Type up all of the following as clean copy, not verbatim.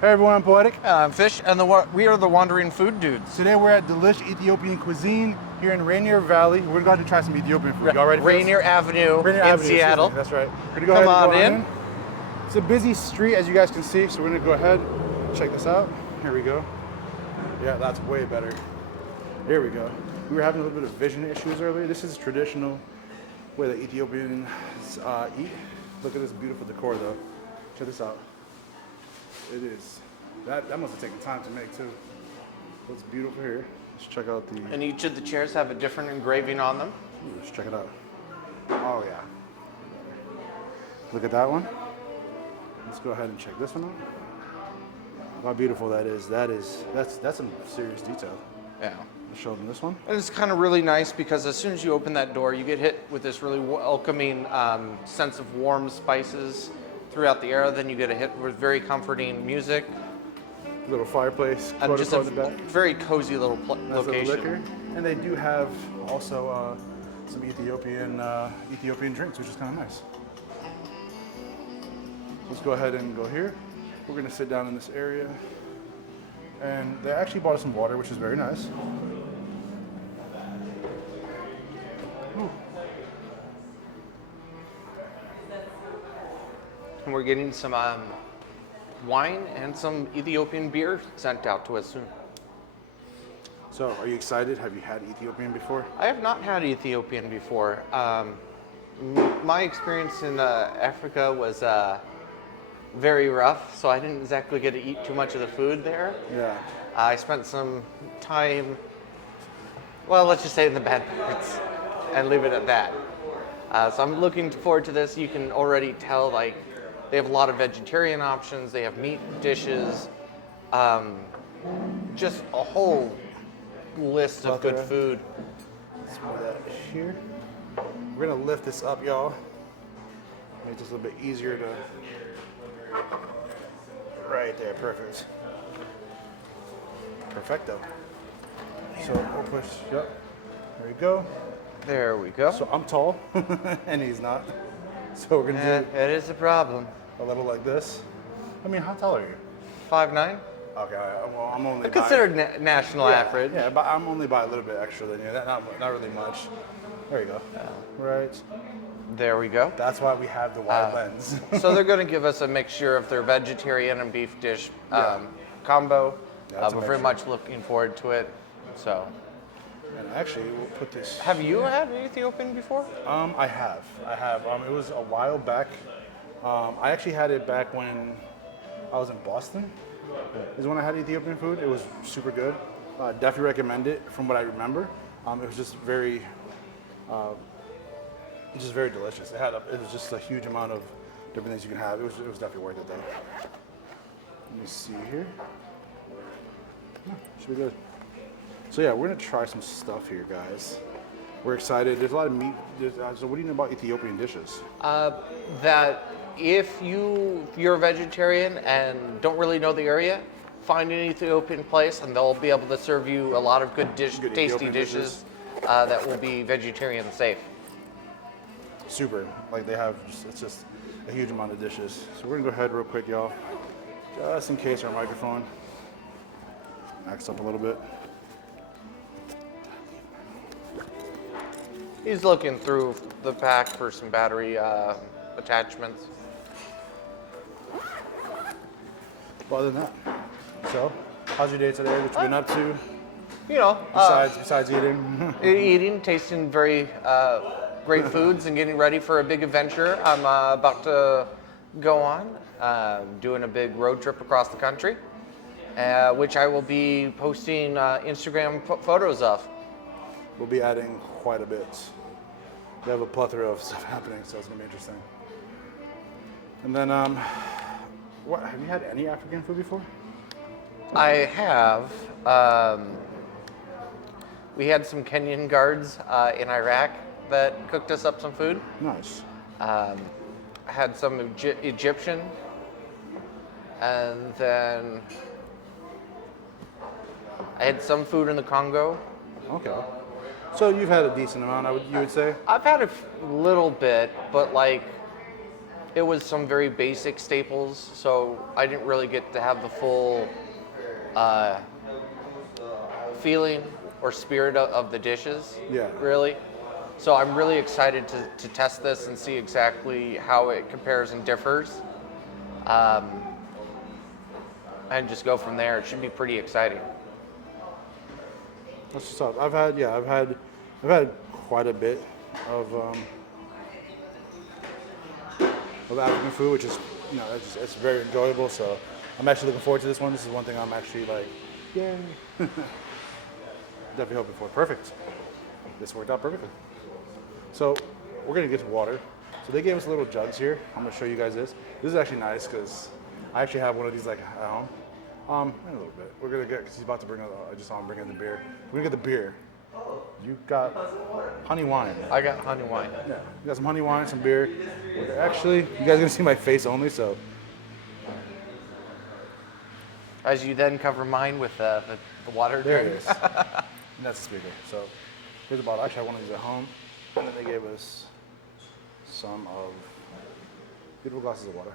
Hey everyone, I'm Poetic. I'm Fisch, and we are the Wandering Food Dudes. Today we're at Delish Ethiopian Cuisine here in Rainier Valley. We're going to try some Ethiopian food. Y'all ready for Rainier this? Avenue Rainier in Avenue, Seattle. That's right. We're gonna Come go on ahead in. It's a busy street, as you guys can see, so we're going to go ahead, check this out. Here we go. Yeah, that's way better. Here we go. We were having a little bit of vision issues earlier. This is traditional way that Ethiopians eat. Look at this beautiful decor though. Check this out. It is. That must have taken time to make too. Looks beautiful here. Let's check out the. And each of the chairs have a different engraving on them. Ooh, let's check it out. Oh yeah. Look at that one. Let's go ahead and check this one out. How beautiful that is. That's some serious detail. Yeah. Let's show them this one. And it's kind of really nice because as soon as you open that door, you get hit with this really welcoming sense of warm spices throughout the air. Then you get a hit with very comforting music. Little fireplace. And just a back. very cozy little Nice location. little liquor. And they do have also some Ethiopian drinks, which is kind of nice. Let's go ahead and go here. We're gonna sit down in this area. And they actually bought us some water, which is very nice. Ooh. And we're getting some wine and some Ethiopian beer sent out to us soon. So, are you excited? Have you had Ethiopian before? I have not had Ethiopian before. My experience in Africa was very rough, so I didn't exactly get to eat too much of the food there. Yeah. I spent some time, well, let's just say in the bad parts and leave it at that. So I'm looking forward to this. You can already tell, like, they have a lot of vegetarian options. They have meat dishes, just a whole list of good food. Let's put that here. We're gonna lift this up, y'all. Make this a little bit easier to. Right there, perfect. Perfecto. So we'll push. Yep. There we go. There we go. So I'm tall, and he's not. So we're gonna do it is a problem. a little like this. I mean, how tall are you? 5'9". Okay, well, I'm only. Considered national average. Yeah, but I'm only by a little bit extra than you. Not really much. There you go. Right. There we go. That's why we have the wide lens. So they're going to give us a mixture of their vegetarian and beef dish combo. Yeah, we're very much looking forward to it. So, And actually, we'll put this. have you had Ethiopian before? I have. It was a while back. I actually had it back when I was in Boston. Is when I had Ethiopian food. It was super good. Definitely recommend it from what I remember. It was just very delicious. It was just a huge amount of different things you can have. It was definitely worth it though. Let me see here. Should be good. So yeah, we're gonna try some stuff here, guys. We're excited. There's a lot of meat. So what do you know about Ethiopian dishes? That if you're a vegetarian and don't really know the area, find an Ethiopian place and they'll be able to serve you a lot of good tasty Ethiopian dishes that will be vegetarian safe. Super. Like they have, it's just a huge amount of dishes. So we're gonna go ahead real quick, y'all. Just in case our microphone acts up a little bit. He's looking through the pack for some battery attachments. Well, other than that, so how's your day today? What you been up to? You know, Besides eating? eating, tasting very great foods and getting ready for a big adventure I'm about to go on, doing a big road trip across the country, which I will be posting Instagram photos of. We'll be adding quite a bit. We have a plethora of stuff happening, so it's gonna be interesting. And then, what have you had any African food before? I have. We had some Kenyan guards in Iraq that cooked us up some food. Nice. I had some Egyptian, and then I had some food in the Congo. Okay. So you've had a decent amount, you would say? I've had a little bit, but like it was some very basic staples, so I didn't really get to have the full feeling or spirit of the dishes. Yeah. Really. So I'm really excited to test this and see exactly how it compares and differs, and just go from there. It should be pretty exciting. That's what's up. I've had quite a bit of African food, which is, it's very enjoyable. So I'm actually looking forward to this one. This is one thing I'm actually like, yay. Definitely hoping for. Perfect. This worked out perfectly. So we're gonna get to water. So they gave us little jugs here. I'm gonna show you guys this. This is actually nice because I actually have one of these like at home. In a little bit. We're gonna get, because he's about to bring. I just saw him bring in the beer. We're gonna get the beer. You got honey wine. I got honey wine. Yeah, you got some honey wine, some beer. Actually, you guys are gonna see my face only, so. As you then cover mine with the water There drink. it is. And that's the speaker. So here's the bottle. Actually, I want to use it at home. And then they gave us some of beautiful glasses of water.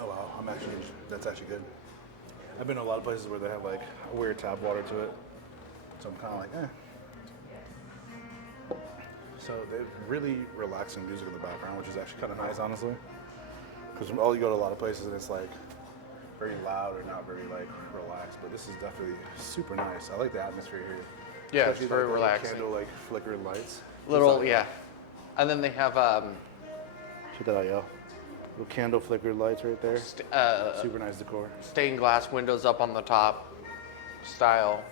Oh wow, that's actually good. I've been to a lot of places where they have like a weird tap water to it. So I'm kind of like, So they have really relaxing music in the background, which is actually kind of nice, honestly. Because you go to a lot of places and it's like very loud or not very like relaxed, but this is definitely super nice. I like the atmosphere here. Yeah, Especially it's very like the relaxing. Candle like flickering lights. Little, yeah. And then they have Check that out, yo. Little candle flickered lights right there. Super nice decor. stained glass windows up on the top style.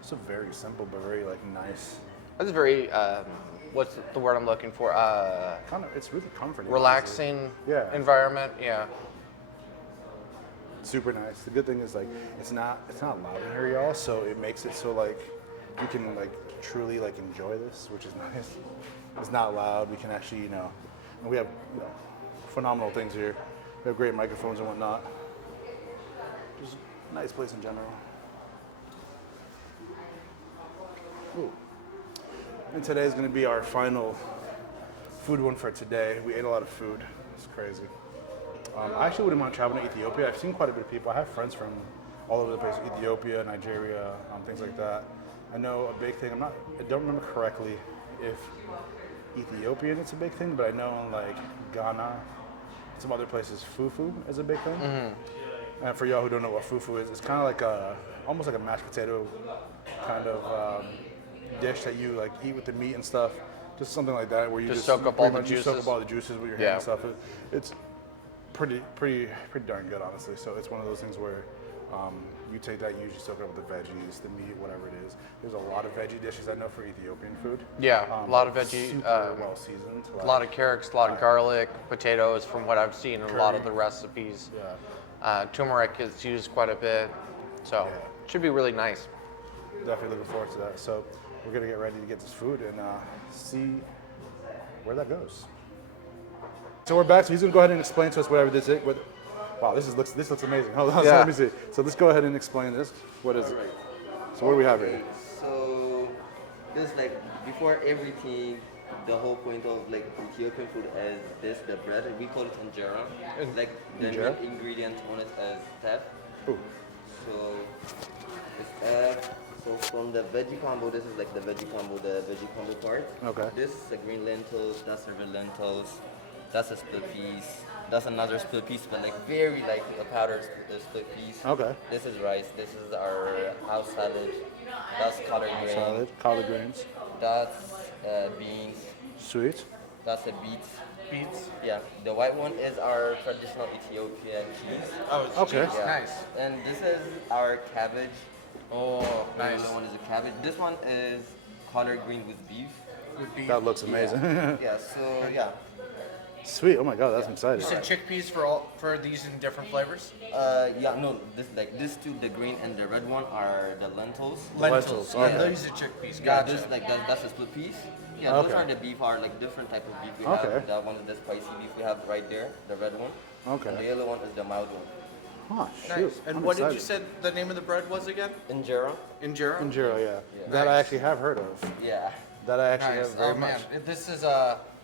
It's a very simple but very like nice. That's very, what's the word I'm looking for? It's really comforting. Relaxing Yeah. environment, yeah. Super nice. The good thing is like it's not loud in here, y'all. So it makes it so like you can like truly like enjoy this, which is nice. It's not loud. We can actually and we have phenomenal things here. We have great microphones and whatnot. Just a nice place in general. Ooh. And today is going to be our final food one for today. We ate a lot of food. It's crazy. I actually wouldn't mind traveling to Ethiopia. I've seen quite a bit of people. I have friends from all over the place, Ethiopia, Nigeria, things like that. I know a big thing, I don't remember correctly if Ethiopian it's a big thing, but I know in like Ghana, some other places, fufu is a big thing. Mm-hmm. And for y'all who don't know what fufu is, it's kind of like almost like a mashed potato kind of dish that you like eat with the meat and stuff. Just something like that where you just soak up all the juices. Soak up all the juices with your hand and stuff. It's pretty darn good, honestly. So it's one of those things where you take that, you usually soak it up with the veggies, the meat, whatever it is. There's a lot of veggie dishes I know for Ethiopian food. Yeah, a lot of veggie. Super well seasoned. A lot of carrots, a lot of garlic, potatoes, from what I've seen in a lot of the recipes. Yeah. Turmeric is used quite a bit, so it should be really nice. Definitely looking forward to that. So we're gonna get ready to get this food and see where that goes. So we're back. So he's gonna go ahead and explain to us whatever this is. Wow, this looks amazing. Hold on, so let me see. So let's go ahead and explain this. What is it? So what do we have here? So this like before everything, the whole point of like Ethiopian food is this, the bread. We call it injera. Like the Injera? main ingredient on it is teff. Ooh. So it's teff. So from the veggie combo, this is like the veggie combo part. Okay. This is the green lentils. That's the red lentils. That's a split piece. That's another split piece, but like very like a powdered split piece. Okay. This is rice. This is our house salad. That's collard greens. Salad, collard greens. That's beans. Sweet. That's a beets. Beets. Yeah. The white one is our traditional Ethiopian cheese. Oh, it's Okay. cheese. Yeah. Nice. And this is our cabbage. Oh, The nice. other one is a cabbage. This one is collard green with beef. With beef. That looks amazing. Yeah. So yeah. Sweet. Oh my God, that's exciting. You said chickpeas for these in different flavors? No. This two, the green and the red one are the lentils. Lentils, And okay. these are chickpeas. Yeah, Gotcha. this that's a split piece. Yeah, those Okay. are the beef are like different type of beef we Okay. have. That one is the spicy beef we have right there, the red one. Okay. And the yellow one is the mild one. Huh, shoot. Nice. And I'm what did you excited. say the name of the bread was again? Injera. Injera? Injera, yeah. Yeah. That I Nice. actually have heard of. Yeah. That I actually Nice. have very Oh man, much. this is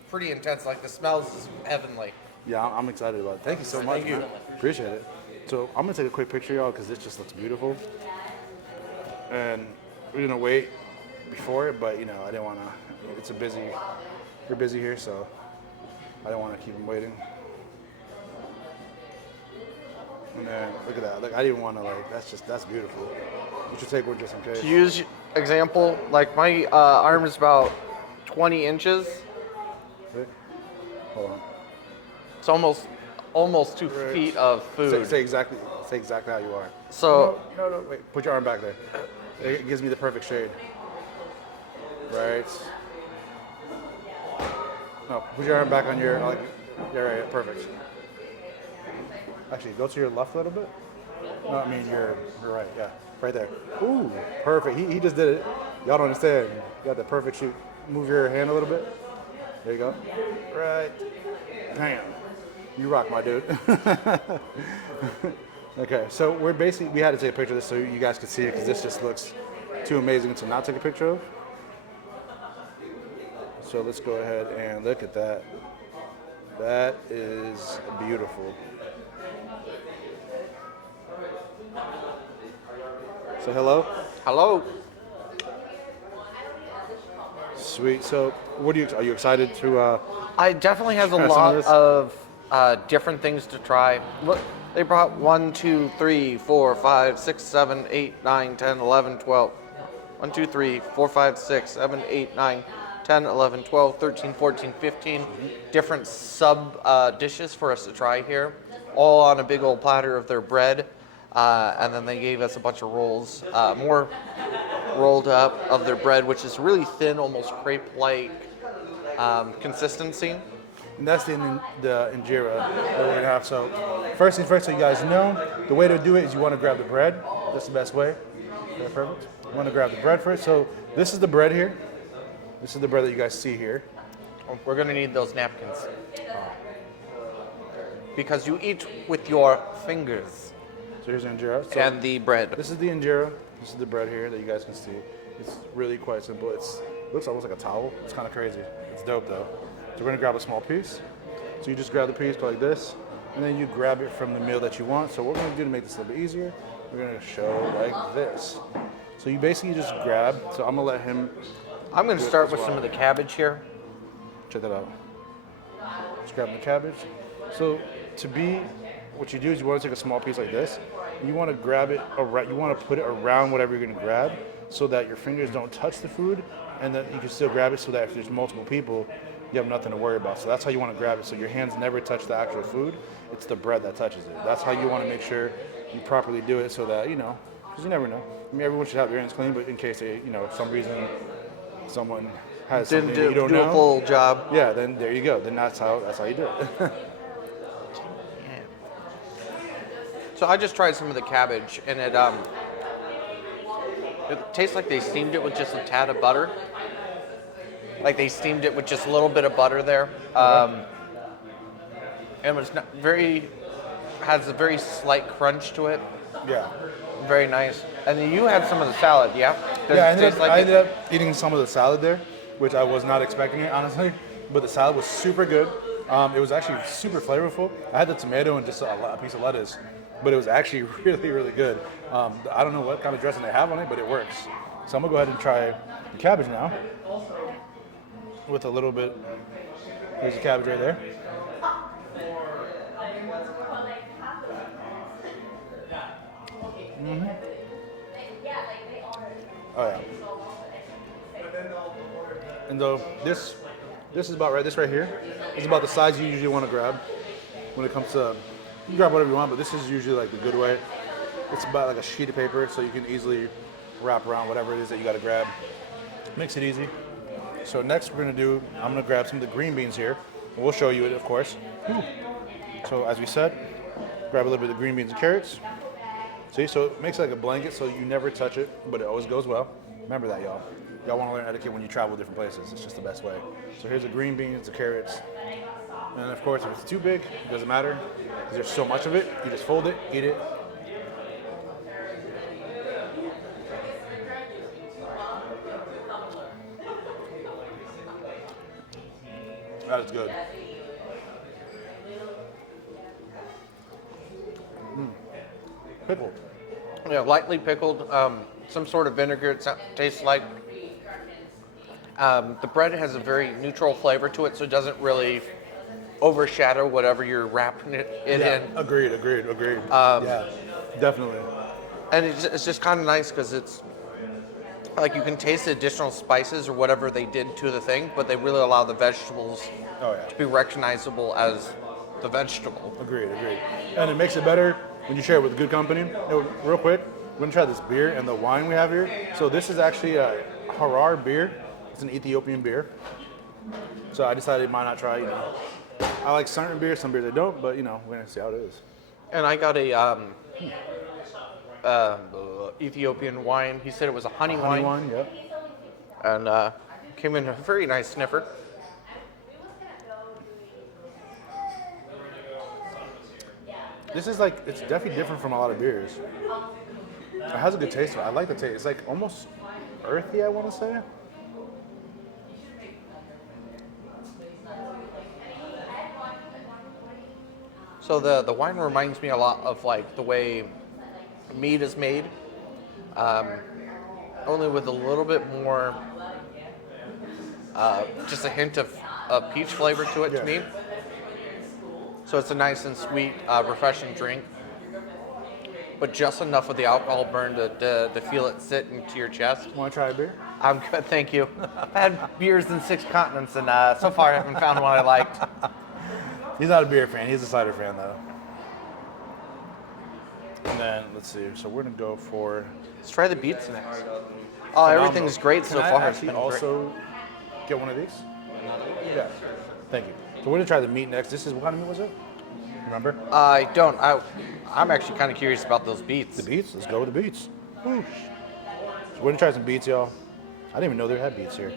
pretty intense. Like the smells is heavenly. Yeah, I'm excited about it. Thank you so much. Thank you. Man. Appreciate it. So I'm gonna take a quick picture, y'all, because this just looks beautiful. And we're gonna wait before it, but you know, I didn't wanna. You're busy here, so I didn't want to keep him waiting. And then look at that. Like I didn't want to like. That's beautiful. You should take one just in case. To use example, like my arm is about 20 inches. Wait. Hold on. It's almost 2 feet of food. Say exactly how you are. So No, wait. Put your arm back there. It gives me the perfect shade. Right. No, put your arm back on your. Like, yeah, right. Perfect. Actually, go to your left a little bit. No, I mean you're right. Yeah, right there. Ooh, perfect. He just did it. Y'all don't understand. You got the perfect shoot. Move your hand a little bit. There you go. Right. Bam. You rock, my dude. Okay, so we had to take a picture of this so you guys could see it because this just looks too amazing to not take a picture of. So let's go ahead and look at that. That is beautiful. So hello. hello. Sweet. So what are you excited to? I definitely have a Try some of lot this? of different things to try. Look, they brought 1, 2, 3, 4, 5, 6, 7, 8, 9, 10, 11, 12. 1, 2, 3, 4, 5, 6, 7, 8, 9, 10, 11, 12, 13, 14, 15 different sub dishes for us to try here, all on a big old platter of their bread. And then they gave us a bunch of rolls, more rolled up of their bread, which is really thin, almost crepe-like consistency. And that's the injera that we're gonna have. So first things first, so you guys know, the way to do it is you want to grab the bread. That's the best way. Okay, perfect. You want to grab the bread first. So this is the bread here. This is the bread that you guys see here. We're gonna need those napkins because you eat with your fingers So here's the injera. So and the bread. this is the injera. This is the bread here that you guys can see. It's really quite simple. It looks almost like a towel. It's kind of crazy. It's dope though. So we're gonna grab a small piece. So you just grab the piece like this, and then you grab it from the meal that you want. So what we're gonna do to make this a little bit easier, we're gonna show like this. So you basically just grab. So I'm gonna let him I'm gonna do it start as with well. some of the cabbage here. Check that out. Just grab the cabbage. So what you do is you want to take a small piece like this. And you want to grab it around. You want to put it around whatever you're going to grab, so that your fingers don't touch the food, and that you can still grab it, so that if there's multiple people, you have nothing to worry about. So that's how you want to grab it. So your hands never touch the actual food. It's the bread that touches it. That's how you want to make sure you properly do it, so that because you never know. I mean, everyone should have their hands clean, but in case some reason someone has Didn't something you don't do know. a full job. Yeah, then there you go. Then that's how you do it. So I just tried some of the cabbage, and it tastes like they steamed it with just a tad of butter. Like they steamed it with just a little bit of butter there. And it was has a very slight crunch to it. Yeah. Very nice. And then you had some of the salad, yeah? Does Yeah, it taste like I it? ended up eating some of the salad there, which I was not expecting it, honestly. But the salad was super good. It was actually super flavorful. I had the tomato and just a piece of lettuce, but it was actually really, really good. I don't know what kind of dressing they have on it, but it works. So I'm gonna go ahead and try the cabbage now with a little bit. Here's the cabbage right there. Oh yeah. And though this is about right. This right here is about the size you usually want to grab when it comes to. You can grab whatever you want, but this is usually like the good way. It's about like a sheet of paper, so you can easily wrap around whatever it is that you got to grab. Makes it easy. So next I'm gonna grab some of the green beans here. And we'll show you it, of course. So as we said, grab a little bit of the green beans and carrots. See, so it makes like a blanket, so you never touch it, but it always goes well. Remember that, y'all. Y'all want to learn etiquette when you travel different places. It's just the best way. So here's the green beans, the carrots. And of course, if it's too big, it doesn't matter, because there's so much of it. You just fold it, eat it. pickled. Yeah, lightly pickled, some sort of vinegar. It tastes like. The bread has a very neutral flavor to it, so it doesn't really overshadow whatever you're wrapping it Yeah, in. agreed. Yeah, definitely. And it's just kind of nice because it's like you can taste the additional spices or whatever they did to the thing, but they really allow the vegetables Oh yeah. to be recognizable as the vegetable. Agreed. And it makes it better when you share it with good company. Real quick, we're gonna try this beer and the wine we have here. So this is actually a Harar beer. It's an Ethiopian beer. So I decided why not try, I like certain beers, some beers I don't, but we're gonna see how it is. And I got a Ethiopian wine. He said it was a honey wine. Yep. And came in a very nice sniffer. This is like, it's definitely different from a lot of beers. It has a good taste. I like the taste. It's like almost earthy, I want to say. So the wine reminds me a lot of like the way mead is made, only with a little bit more, just a hint of peach flavor to it to me. So it's a nice and sweet, refreshing drink, but just enough of the alcohol burn to feel it sit into your chest. Want to try a beer? I'm good, thank you. I've had beers in 6 continents, and so far I haven't found one I liked. He's not a beer fan. He's a cider fan, though. And then, let's see. So we're going to go for... Let's try the Beets next. Oh, everything's great so far. It's Can been I also get one of these? Yeah. Thank you. So we're going to try the meat next. This is, what kind of meat was it? Remember? I don't. I'm actually kind of curious about those Beets. The Beets? Let's go with the Beets. Whoosh. So we're going to try some Beets, y'all. I didn't even know they had Beets here.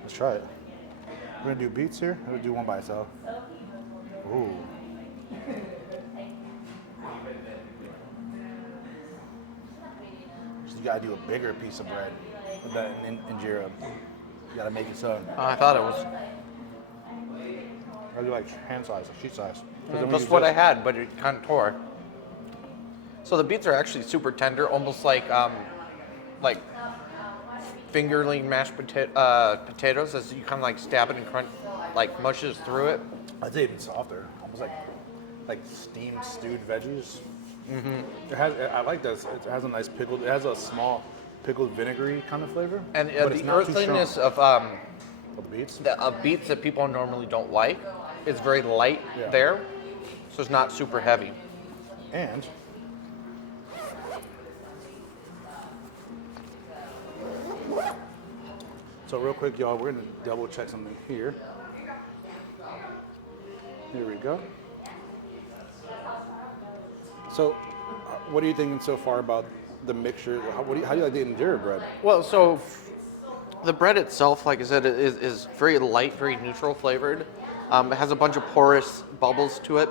Let's try it. We're going to do Beets here. We're going to do one by itself. Ooh. So you gotta do a bigger piece of bread with that injera. You gotta make it so. I thought it was. I do like hand size, like sheet size. That's what I had, but it kind of tore. So the Beets are actually super tender, almost like fingerling mashed potatoes, as you kind of like stab it and crunch, like mushes through it. I'd say even softer, almost like steamed stewed veggies. Mm-hmm. It has. I like this. It has a nice pickled. It has a small pickled vinegary kind of flavor. And but it's the not too earthiness strong. of The Beets. Beets that people normally don't like is very light there, so it's not super heavy. And so real quick, y'all, we're gonna double check something here. Here we go. So, what are you thinking so far about the mixture? How do you like the injera bread? Well, so the bread itself, like I said, is very light, very neutral flavored. It has a bunch of porous bubbles to it,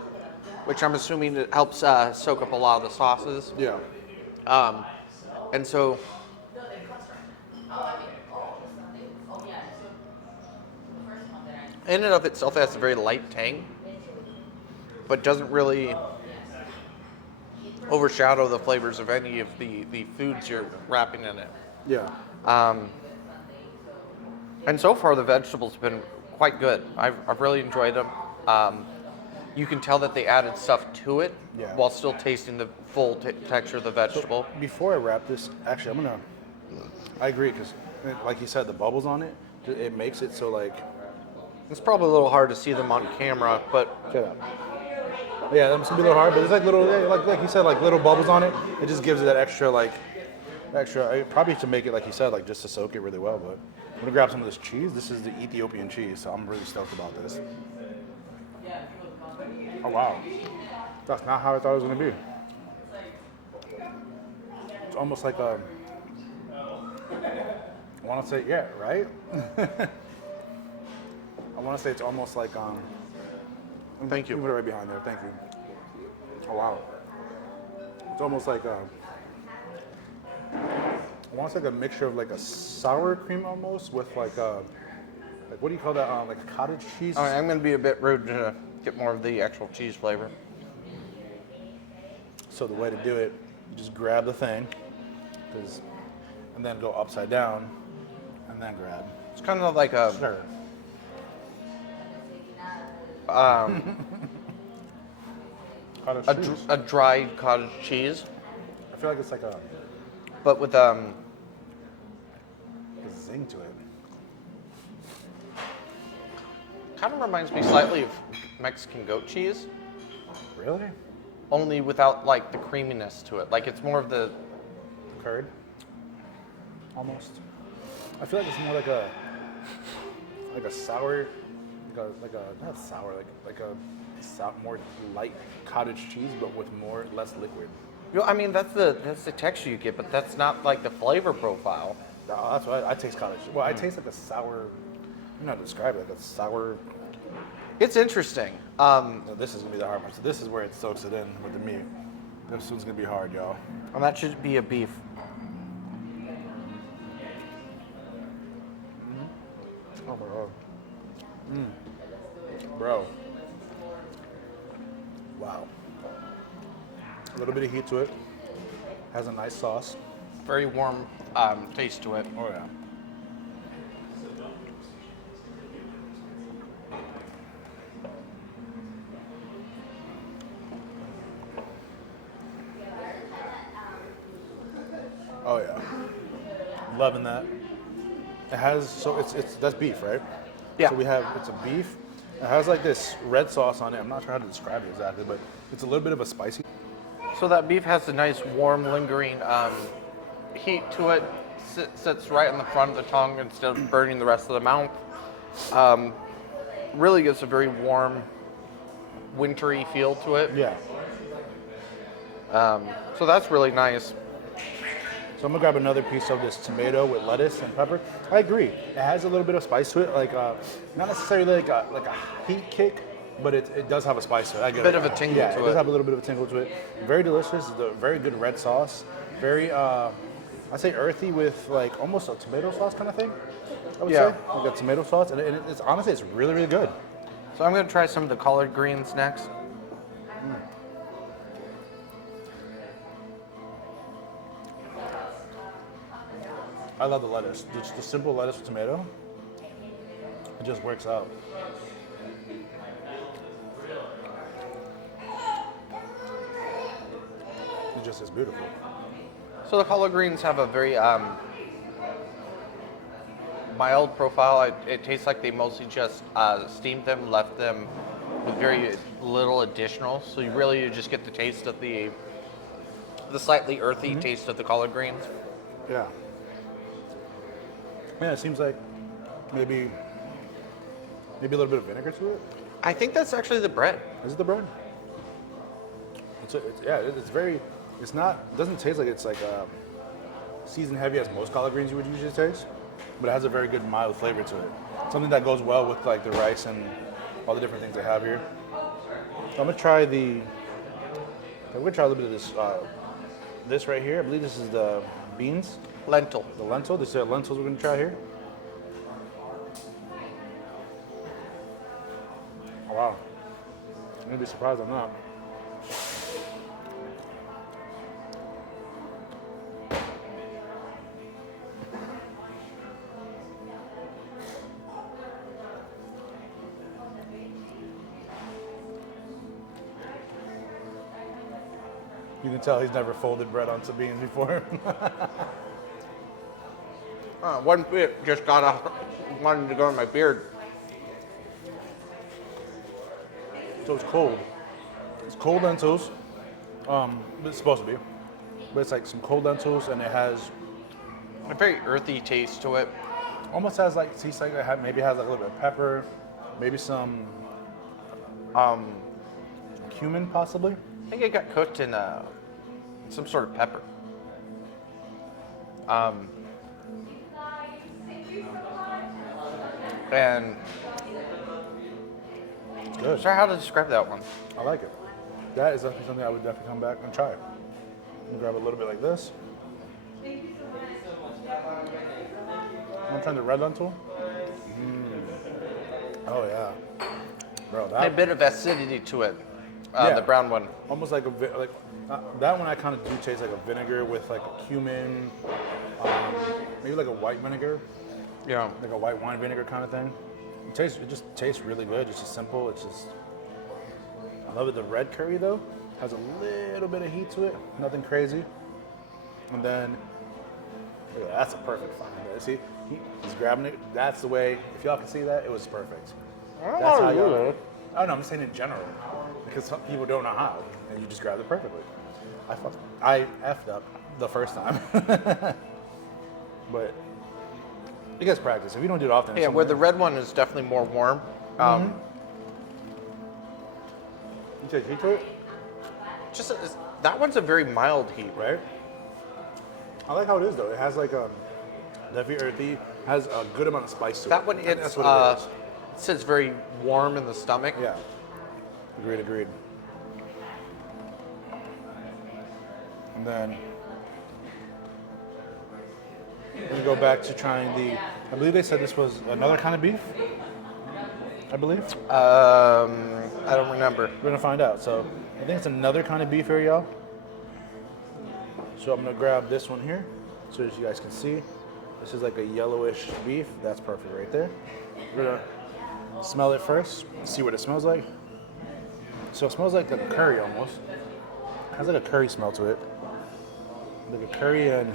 which I'm assuming it helps soak up a lot of the sauces. Yeah. And so, in and of itself, it has a very light tang, but doesn't really overshadow the flavors of any of the foods you're wrapping in it. Yeah. And so far, the vegetables have been quite good. I've really enjoyed them. You can tell that they added stuff to it while still tasting the full texture of the vegetable. So before I wrap this, actually, I agree, because like you said, the bubbles on it, it makes it so like... It's probably a little hard to see them on camera, but... Shut up. Yeah, that's gonna be a little hard, but it's like little, like you said, like little bubbles on it. It just gives it that extra, probably to make it, like you said, like just to soak it really well. But I'm gonna grab some of this cheese. This is the Ethiopian cheese, so I'm really stoked about this. Oh wow, that's not how I thought it was gonna be. It's almost like I want to say, yeah, right? I want to say it's almost like Thank you. Put it right behind there. Thank you. Oh wow. It's almost like I want to say like a mixture of like a sour cream almost with like what do you call that? Like cottage cheese. All right, I'm going to be a bit rude to get more of the actual cheese flavor. So the way to do it You just grab the thing, and then go upside down, and then grab. It's kind of like a Sure. Cottage cheese. a dried cottage cheese, I feel like it's like a but with zing to it. kind of reminds me slightly of Mexican goat cheese, Really? only without like the creaminess to it. Like it's more of the Curd? Almost. I feel like it's more like a sour, not sour, more light cottage cheese, but with less liquid. You know, I mean, that's the texture you get, but that's not like the flavor profile. No, that's why I taste cottage. Well, I taste like a sour. I don't know how to describe it. Like a sour. It's interesting. No, this is gonna be the hard part. So this is where it soaks it in with the meat. This one's gonna be hard, y'all. And that should be a beef. Oh my god. Bro. Wow. A little bit of heat to it. Has a nice sauce. Very warm taste to it. Oh yeah. Oh yeah. Loving that. It has that's beef, right? Yeah. So it's a beef. It has like this red sauce on it. I'm not sure how to describe it exactly, but it's a little bit of a spicy. So that beef has a nice, warm, lingering heat to it. Sits right in the front of the tongue instead of burning the rest of the mouth. Really gives a very warm, wintry feel to it. Yeah. So that's really nice. So I'm gonna grab another piece of this tomato with lettuce and pepper. I agree. It has a little bit of spice to it, like not necessarily like a heat kick, but it does have a spice to it. I get Bit it. of a tingle yeah, to it does it. have a little bit of a tingle to it. Very delicious. It's a very good red sauce. Very, I'd say earthy with like almost a tomato sauce kind of thing. I would Yeah. say like a tomato sauce, and it's honestly it's really really good. So I'm gonna try some of the collard greens next. I love the lettuce. Just the simple lettuce with tomato. It just works out. It just is beautiful. So the collard greens have a very mild profile. It tastes like they mostly just steamed them, left them with very little additional. So you just get the taste of the slightly earthy taste of the collard greens. Yeah. Yeah, it seems like maybe a little bit of vinegar to it. I think that's actually the bread. Is it the bread? It's very. It doesn't taste like it's like seasoned heavy as most collard greens you would usually taste, but it has a very good mild flavor to it. Something that goes well with like the rice and all the different things they have here. So I'm gonna try a little bit of this. This right here, I believe this is the beans. Lentil. The lentil. This is the lentils we're gonna try here. Oh, wow. I'm gonna be surprised I'm not. You can tell he's never folded bread onto beans before. One bit just got out, wanted to go in my beard. So it's cold. It's cold lentils. It's supposed to be. But it's like some cold lentils, and it has A very earthy taste to it. almost has like tastes like maybe has like a little bit of pepper, maybe some cumin possibly. I think it got cooked in some sort of pepper. And It's good. sorry, how to describe that one? I like it. That is definitely something I would definitely come back and try. I'm gonna grab a little bit like this. I'm trying the red lentil. Oh yeah, bro. A bit of acidity to it. the brown one. Almost like that one. I kind of do taste like a vinegar with like cumin, maybe like a white vinegar, Yeah. like a white wine vinegar kind of thing. It just tastes really good. It's just simple. It's just, I love it. The red curry though has a little bit of heat to it, nothing crazy. And then, look at that, that's a perfect find. See, he's grabbing it. That's the way. If y'all can see that, it was perfect. That's how y'all. Oh no, I'm just saying in general, because some people don't know how, and you just grabbed it perfectly. I effed up the first time, but you guys practice. If you don't do it often, Yeah, where the red one is definitely more warm. you take heat to it, That one's a very mild heat. right? I like how it is though. It has like definitely earthy, has a good amount of spice to it. That one, I think it's that's what it is. it sits very warm in the stomach. Yeah. Agreed. And then we go back to trying I believe they said this was another kind of beef. I believe. I don't remember. We're gonna find out. So I think it's another kind of beef here, y'all. So I'm gonna grab this one here, so as you guys can see. This is like a yellowish beef. That's perfect right there. We're gonna smell it first, see what it smells like. So it smells like a curry almost. It has like a curry smell to it. Like a curry and...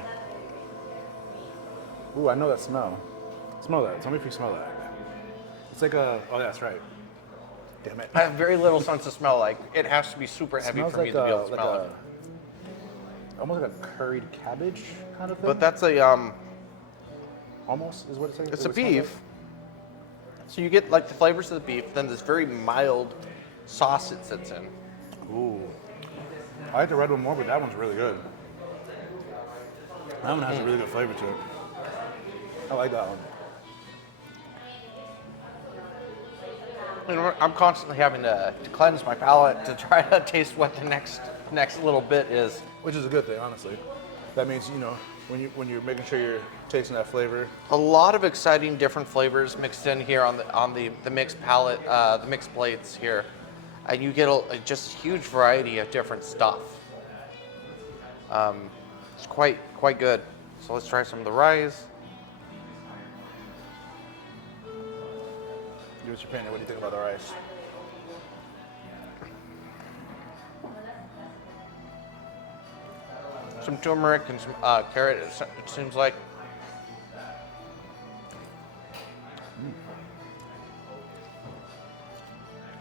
Ooh, I know that smell. Smell that. Tell me if you smell that. It's like a... Oh, that's right. Damn it. I have very little sense of smell. Like it has to be super heavy Smells for me like to be able to like smell it. almost like a curried cabbage kind of thing. But that's a almost is what it's like. it's a beef. So you get like the flavors of the beef, then this very mild sauce it sits in. Ooh. I like the red one more, but that one's really good. That one has a really good flavor to it. I like that one. You know, I'm constantly having to cleanse my palate to try to taste what the next little bit is. Which is a good thing, honestly. That means, you know, when you're making sure you're tasting that flavor. A lot of exciting different flavors mixed in here on the mixed palette, the mixed plates here, and you get just a huge variety of different stuff. It's quite good. So let's try some of the rice. Give us your opinion. What do you think about the rice? Some turmeric and some carrot, it seems like.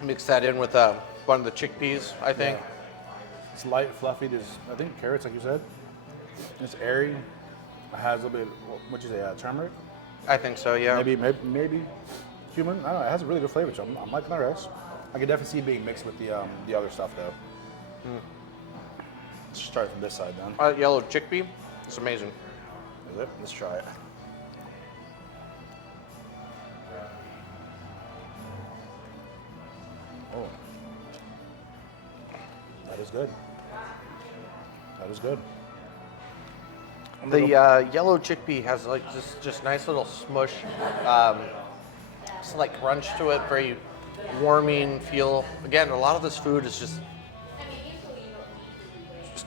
Mix that in with one of the chickpeas, I think. Yeah. It's light, fluffy. There's, I think, carrots, like you said. It's airy. It has a little bit, what you say, turmeric? I think so, yeah. Maybe cumin. I don't know. It has a really good flavor to it. I'm liking the rice. I can definitely see it being mixed with the other stuff, though. Let's start from this side, then. Yellow chickpea, it's amazing. Is it? Let's try it. Oh. That is good. That is good. The yellow chickpea has like just nice little smush, slight crunch to it, very warming feel. Again, a lot of this food is just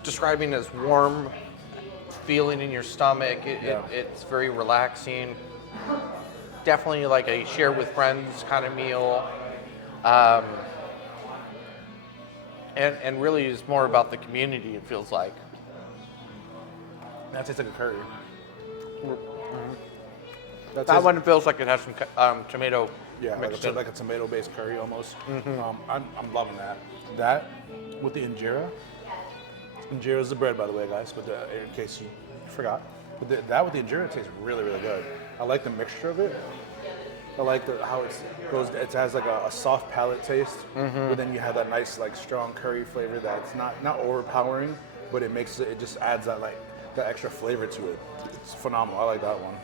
describing as warm feeling in your stomach. It's very relaxing. Definitely like a share with friends kind of meal. And really is more about the community, it feels like. That tastes like a curry. That one feels like it has some tomato mixed in. like a tomato-based curry almost. I'm loving that. That with the injera. Injera is the bread, by the way, guys, but in case you forgot. But that with the injera tastes really, really good. I like the mixture of it. I like how it goes. It has like a soft palate taste, but then you have that nice, like, strong curry flavor that's not overpowering, but it just adds that extra flavor to it. It's phenomenal. I like that one.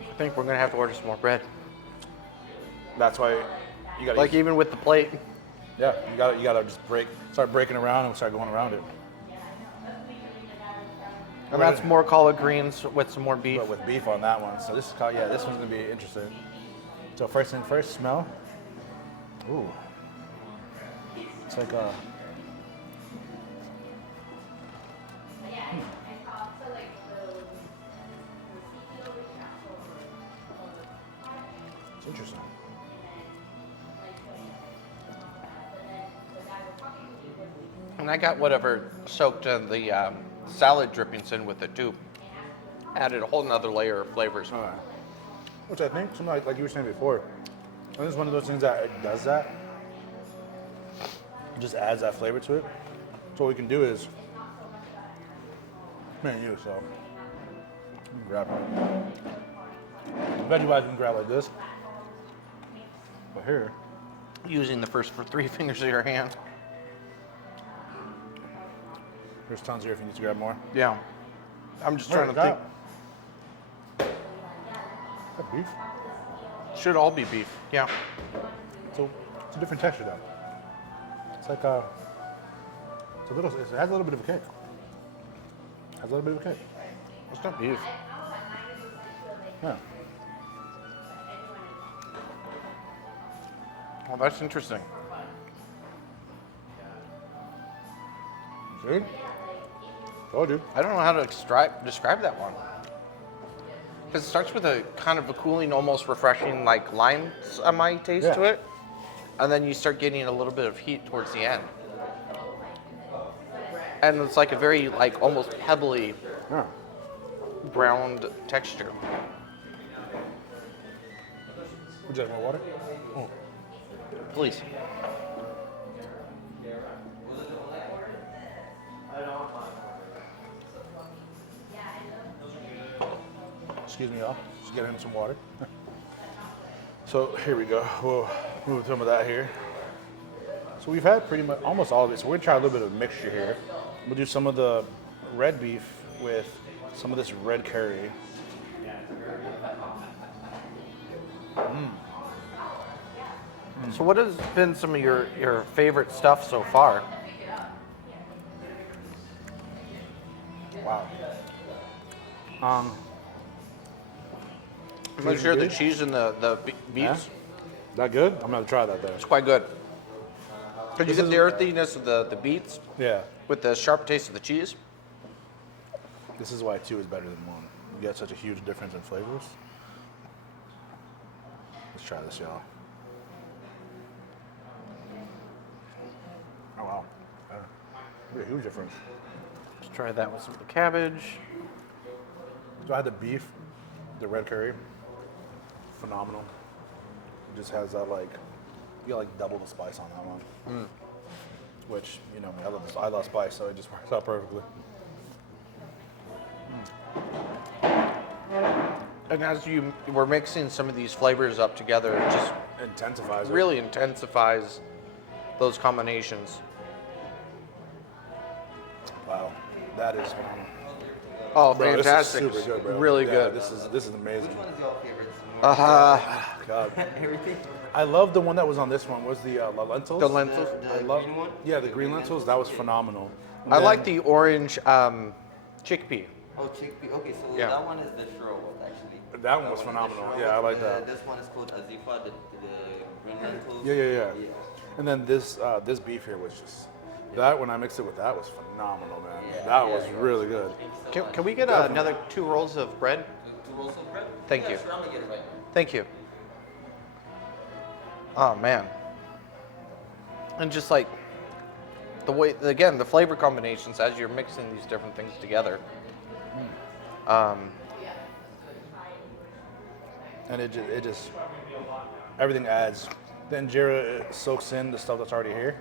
I think we're gonna have to order some more bread. That's why you gotta Like even with the plate. Yeah, you gotta just start breaking around and start going around it. And that's more collard greens with some more beef. But with beef on that one. So this one's gonna be interesting. So first thing first, smell. Ooh. It's like it's interesting. And I got whatever soaked the salad drippings in with it too. Added a whole nother layer of flavors. All right. Which I think, something like you were saying before, I think it's one of those things that it does that. It just adds that flavor to it. So what we can do is, man, you so grab it. Veggie wise, we can grab like this. But here, Using the first 3 fingers of your hand. there's tons here if you need to grab more. Yeah. I'm just trying to think. Is that beef? Should all be beef. Yeah. So it's a different texture though. It's like it's a little. It has a little bit of a kick. Has a little bit of a kick. It's not beef. Yeah. Oh, that's interesting. See? Told you. I don't know how to describe that one. Because it starts with a kind of a cooling, almost refreshing, like lime taste to Yeah. it. And then you start getting a little bit of heat towards the end. And it's like a very, like, almost pebbly, Yeah. browned texture. Would you like more water? Oh. Please. Excuse me, y'all. Just get him some water. So here we go. We'll move some of that here. So we've had pretty much almost all of it. So we're gonna try a little bit of a mixture here. We'll do some of the red beef with some of this red curry. So what has been some of your favorite stuff so far? Wow. I'm sure the good? cheese and the Yeah? beets. That good? I'm gonna try that though. It's quite good. Because you This get is- the earthiness of the beets Yeah. with the sharp taste of the cheese. This is why two is better than one. You get such a huge difference in flavors. Let's try this, y'all. Oh wow. What a huge difference. Let's try that with some of the cabbage. So I had the beef, the red curry, phenomenal. It just has that like, you got like double the spice on that one. Which, you know, I love spice, so it just works out perfectly. And as you were mixing some of these flavors up together, it just Intensifies it. really intensifies those combinations. Wow, that is phenomenal. Oh, Bro, fantastic. This is super good, bro. Really Yeah, good. This is amazing. Which one is your favorite? God, Everything. I love the one that was on this one. Was the lentils? The lentils. The I love. green one? Yeah, the green lentils. That was phenomenal. And I then- like the orange chickpea. Oh, chickpea. Okay, so Yeah. that one is the shiro one, actually. That one was is the phenomenal. shiro Yeah, I one. like that. This one is called azifa, the green lentils. Yeah. And then this beef here was just that when I mixed it with that was phenomenal, man. That was really good. Can we get another 2 rolls of bread? Two rolls of bread? Thank Yeah, you. Sure, I'm gonna get it right now. Thank you. Oh man. And just like the way, again, the flavor combinations as you're mixing these different things together. And it just everything adds. The injera soaks in the stuff that's already here.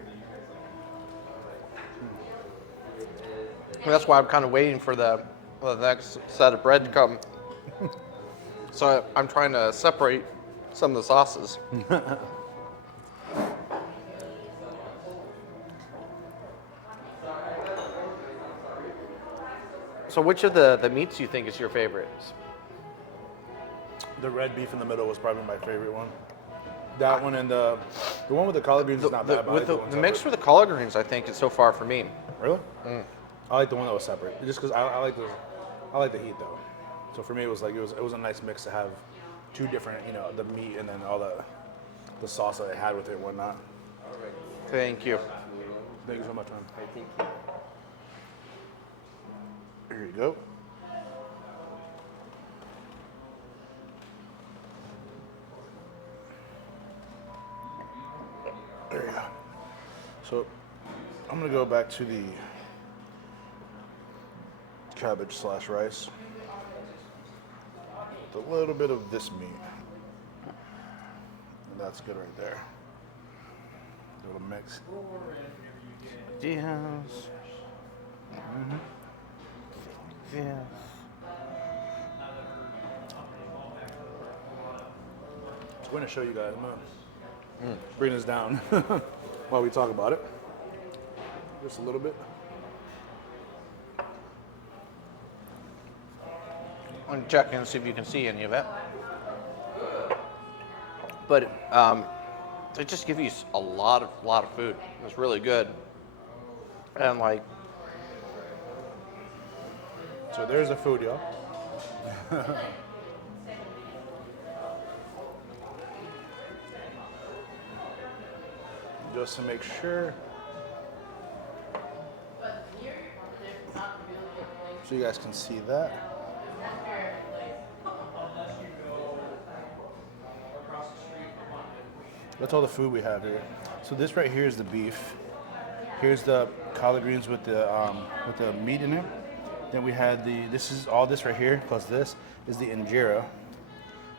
And that's why I'm kind of waiting for the next set of bread to come. So I'm trying to separate some of the sauces. So which of the meats do you think is your favorite? The red beef in the middle was probably my favorite one. That one and the one with the collard greens is not bad. But I With like the one mix separate. with the collard greens, I think, is so far for me. Really? I like the one that was separate, just because I like the heat though. So for me, it was a nice mix to have two different, the meat and then all the sauce that it had with it and whatnot. Thank you. Thank you so much, man. I think you. Here you go. There you go. So I'm gonna go back to the cabbage / rice with a little bit of this meat. And that's good right there. A little mix. Yes. Mm-hmm. Yes. So I'm going to show you guys. I'm going to bring this down while we talk about it. Just a little bit. I'm gonna check and see if you can see any of it. But they just give you a lot of food. It's really good. And like, So there's the food, y'all. Just to make sure. So you guys can see that. That's all the food we have here. So this right here is the beef. Here's the collard greens with the meat in it. Then we had this is all this right here, plus this is the injera.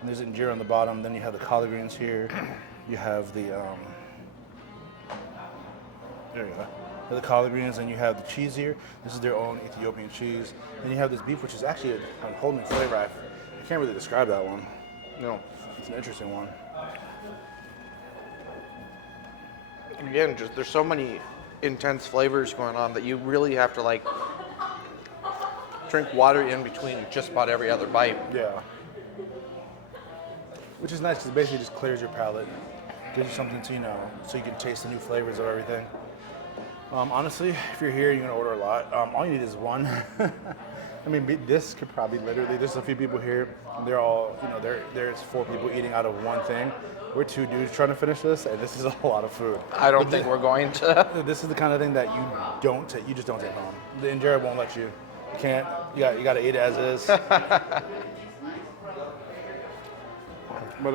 And there's injera on the bottom. Then you have the collard greens here. You have the, there you go. The collard greens, and you have the cheese here. This is their own Ethiopian cheese. Then you have this beef, which is actually a whole new flavor. I can't really describe that one. No, it's an interesting one. again, just there's so many intense flavors going on that you really have to like drink water in between just about every other bite. Yeah. Which is nice because it basically just clears your palate, gives you something to, so you can taste the new flavors of everything. Honestly, if you're here, you're gonna order a lot. All you need is one. I mean, this could probably literally, there's a few people here, and they're all, there's 4 people eating out of one thing. We're 2 dudes trying to finish this, and this is a lot of food. I don't think we're going to. This is the kind of thing that you just don't take home. The injera won't let you. You can't. You got to eat it as is. But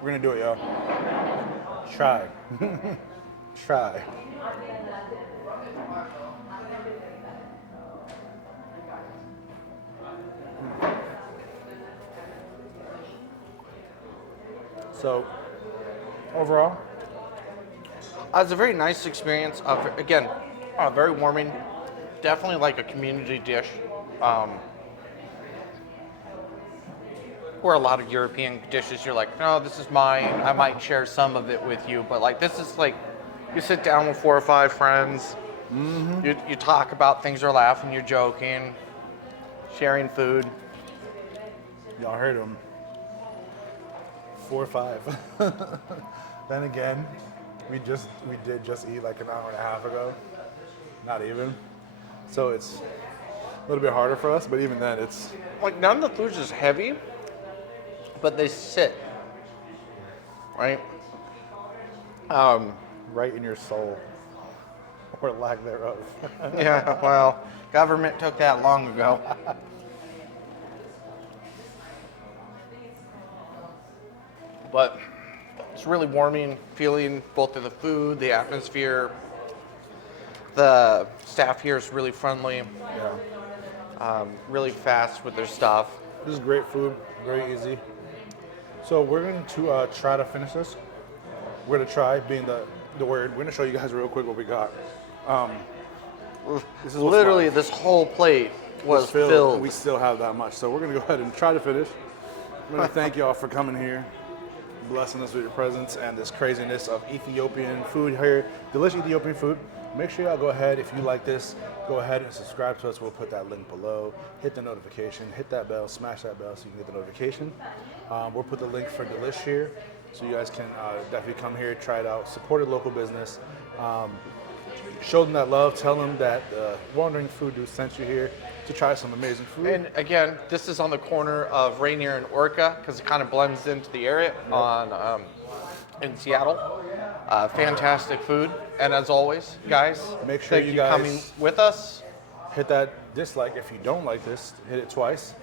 we're gonna do it, y'all. Try. Try. So, overall, It's a very nice experience. Again, very warming. Definitely like a community dish. Or a lot of European dishes, you're like, no, this is mine. I might share some of it with you, but like this is like, you sit down with 4 or 5 friends. Mm-hmm. You talk about things, you're laughing, you're joking, sharing food. y'all heard him. 4 or 5. Then again, we did just eat like an hour and a half ago. Not even. So it's a little bit harder for us, but even then it's... Like none of the foods is heavy, but they sit, right? right in your soul, or lack thereof. Yeah, well, government took that long ago. But it's really warming feeling, both of the food, the atmosphere. The staff here is really friendly, Yeah. really fast with their stuff. This is great food, very easy. So we're going to try to finish this. We're going to try, being the word. We're going to show you guys real quick what we got. This is what's Literally, left. this whole plate was And filled. we still have that much. So we're going to go ahead and try to finish. I'm going to thank y'all for coming here, blessing us with your presence and this craziness of Ethiopian food here. Delish Ethiopian food. Make sure y'all go ahead, if you like this, go ahead and subscribe to us. We'll put that link below. Hit the notification, hit that bell, smash that bell so you can get the notification. We'll put the link for Delish here, so you guys can definitely come here, try it out, support a local business. Show them that love, tell them that Wandering Food Dude sent you here, to try some amazing food. And again, this is on the corner of Rainier and Orca because it kind of blends into the area in Seattle. Fantastic food. And as always, guys, Make sure thank you you guys coming with us. hit that dislike if you don't like this. Hit it twice.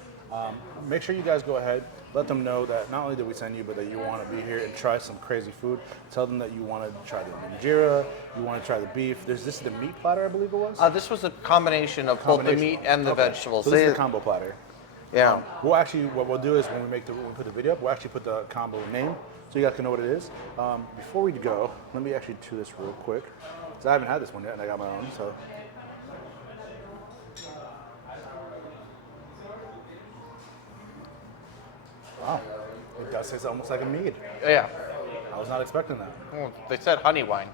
Make sure you guys go ahead. Let them know that not only did we send you, but that you want to be here and try some crazy food. Tell them that you want to try the injera, you want to try the beef. This is the meat platter, I believe it was? This was a combination of both the meat and the Okay. vegetables. So this is the combo platter. Yeah. What we'll do is when we put the video up, we'll actually put the combo name so you guys can know what it is. Before we go, let me actually do this real quick. Because I haven't had this one yet and I got my own, so. Wow, it does taste almost like a mead. Yeah. I was not expecting that. Well, they said honey wine.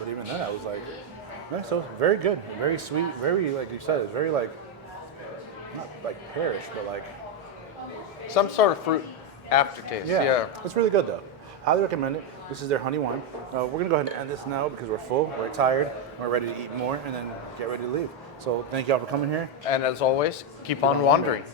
But even then, I was like, yeah, so very good, very sweet, very, like you said, it's very like, not like pearish, but like, Some sort of fruit aftertaste. Yeah. It's really good though. Highly recommend it. This is their honey wine. We're gonna go ahead and end this now because we're full, we're tired, we're ready to eat more, and then get ready to leave. So thank y'all for coming here. And as always, keep on wandering.